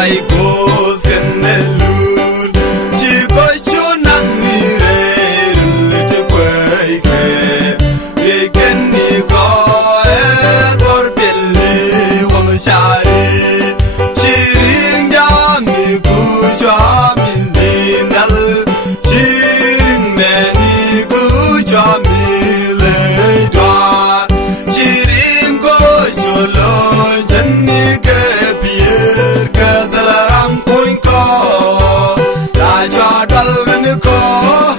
jalwai goes kenelun chi ko chunan ni re lit kwai ke ye ken ni ko e tor belli wang shari chiring ya mi ku cha min dinal chiring me ni ku cha mi le dwa chiring ko cholo janni ke pier ka dalam kuin ko la cha dal ven ko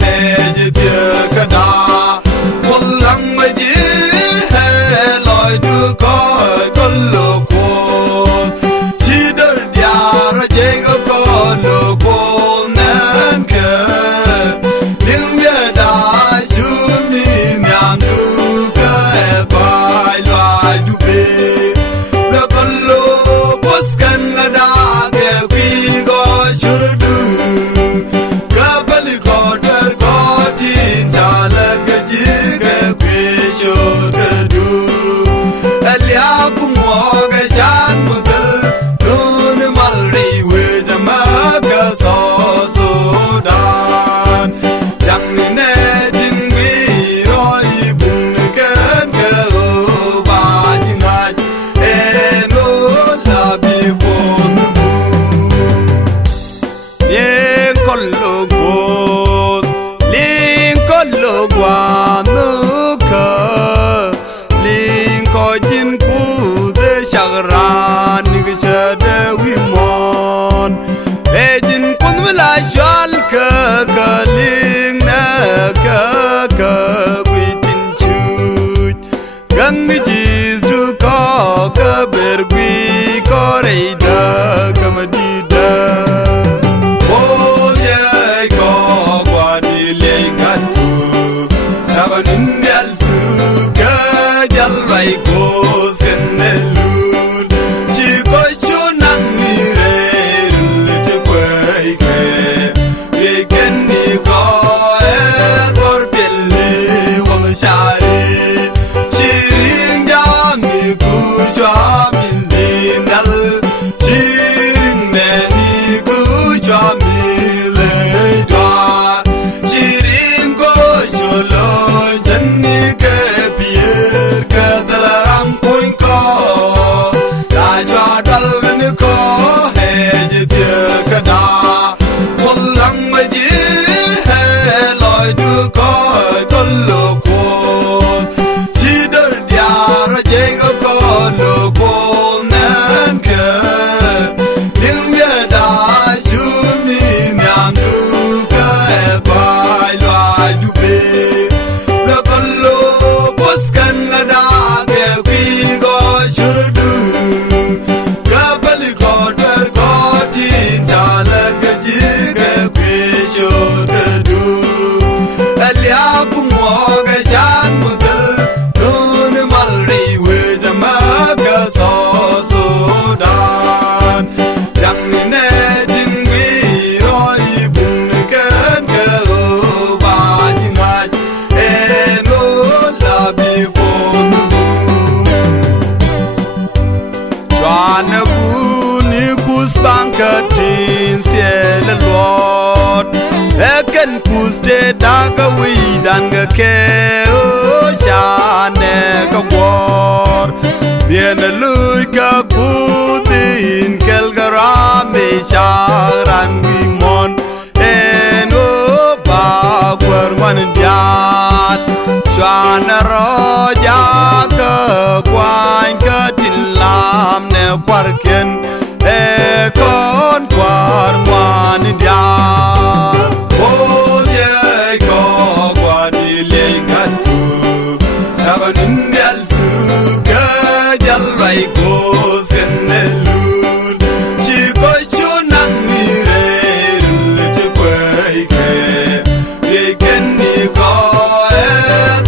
he je dia kada wallang ma ji he loi du ko lo ko chi dar dia ra je ko lo ko nan ke ling ya da chu ni nyam du ka e bai loi du be lo ko lo bos kan da ke wi go chur du ka bali ko dar ko tin cha la ke ji ke kwi sho ke du alia ku mo ga jan mu dal dun mal ri we da ma ka so so dan yang ni ne tin wi roi bun ken ke o ba ji ngai e no la bi bo nu bu bien con lo gos lin con lo guanu ka lin ko jin pu de shagran ni ge de wi mon e jin kun la jal ka lin na ka wi tin chu gan mi jis du ko ka ber wi ko re da ka ma di da oh yeah ko kwa di le ka tu sabanin yal su ka jal vai ko sen lun chi ko chunan ni re lit kwai ke ye ken ni ko e tor belli wang shari chiring ya mi ku cha min dinal chiring me ni ku cha mi le dwa chiring ko cholo janni ke pier ka dalam kuin ko la cha dal ven ko he je dia kada wallang ma ji he loi du ko lo ko chi dar dia ra je ko lo ko nan ke ling ya da chu ni nyam du ka e bai loi du be lo ko lo bos kan da ke wi go chur du ka bali ko dar ko tin cha la ke ji ke kwi sho ke du alia ku mo ga jan mu dal dun mal ri we da ma ka so so dan yang ni ne tin wi roi bun ken ke o ba ji ngai e no la bi bo nu bu Joan ku ni kus bankatin siel lot eken kus de daga wi dan ga ke o shane ka gwor bien lui ka putin kel gara me sharan wi mon en o ba gwar man diat shana ro ja ka kwan ka tin lam ne kwar ken e kon kwar man diat oh yeah ko kwa di le ka tu sabanin yal su ka jal vai ko sen lun chi ko chunan ni re lit kwai ke ye ken ni ko e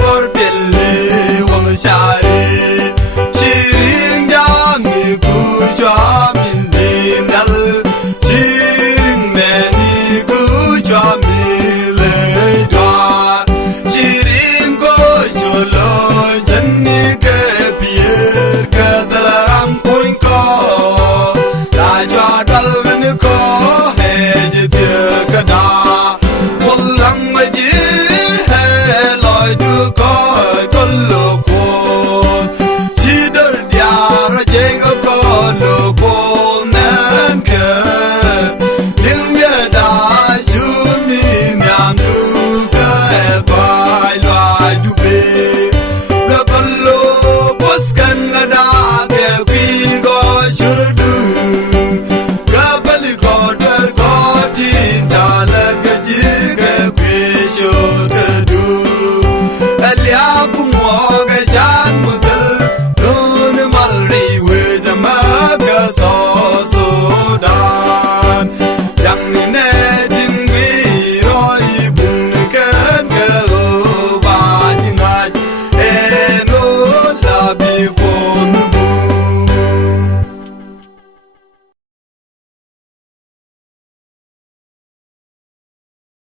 tor belli wang shari chiring ya mi ku cha